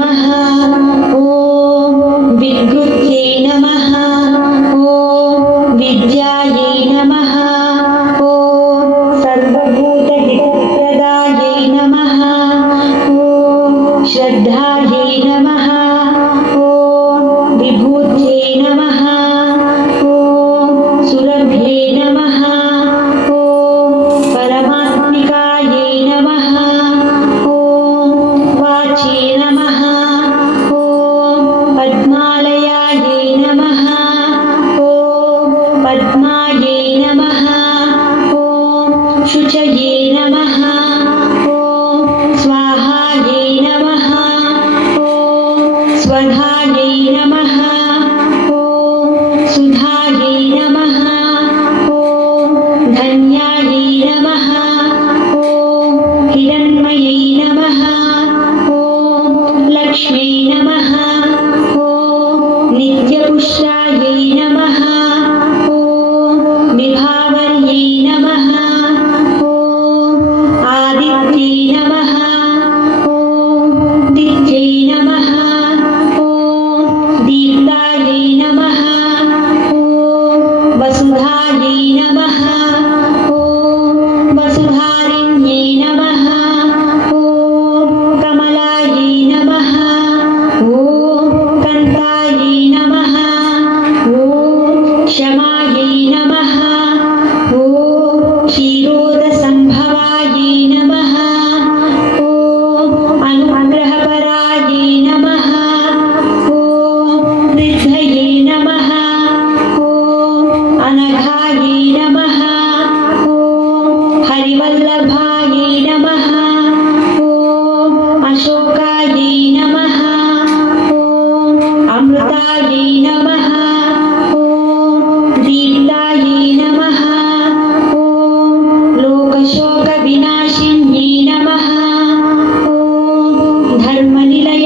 नमः। ॐ विद्युत्यै नमः। ॐ विद्यायै नमः। ॐ सर्वभूतहितप्रदायै नमः। ॐ श्रद्धायै नमः। ॐ विभूत्यै नमः। ॐ सुरभ्ये नमः। ॐ परमात्मिकायै नमः। ॐ वाची नमः। ॐ पद्मालयायै नमः। ॐ पद्मायै नमः। ॐ शुचये नमः। ॐ स्वाहायै नमः। ॐ स्वधायै नमः। ॐ सुधायै नमः। ॐ धन्यायै नमः। ॐ हिरण्मयै नमः। ॐ लक्ष्म्यै नमः। ॐ नित्यपुष्यायै नमः। ॐ विभावर्यै नमः। ॐ आदित्यै नमः। ॐ दित्यै नमः। ॐ दीप्तायै नमः। ॐ वसुधायै नमः। ॐ वसुधारिण्यै नमः। ॐ कमलायै नमः। ॐ कान्तायै नमः। ॐ क्षमायै नमः। ॐ क्षीरोदसम्भवायै नमः। ॐ अनुग्रहपरायै नमः। ॐ वृद्धये नमः। ॐ अनघायै नमः। ॐ हरिवल्लभायै नमः। ॐ अशोकायै नमः। ॐ अमृतायै नमः। ॐ दीप्तायै नमः। ॐ लोकशोकविनाशिन्यै नमः। ॐ धर्मनिलयायै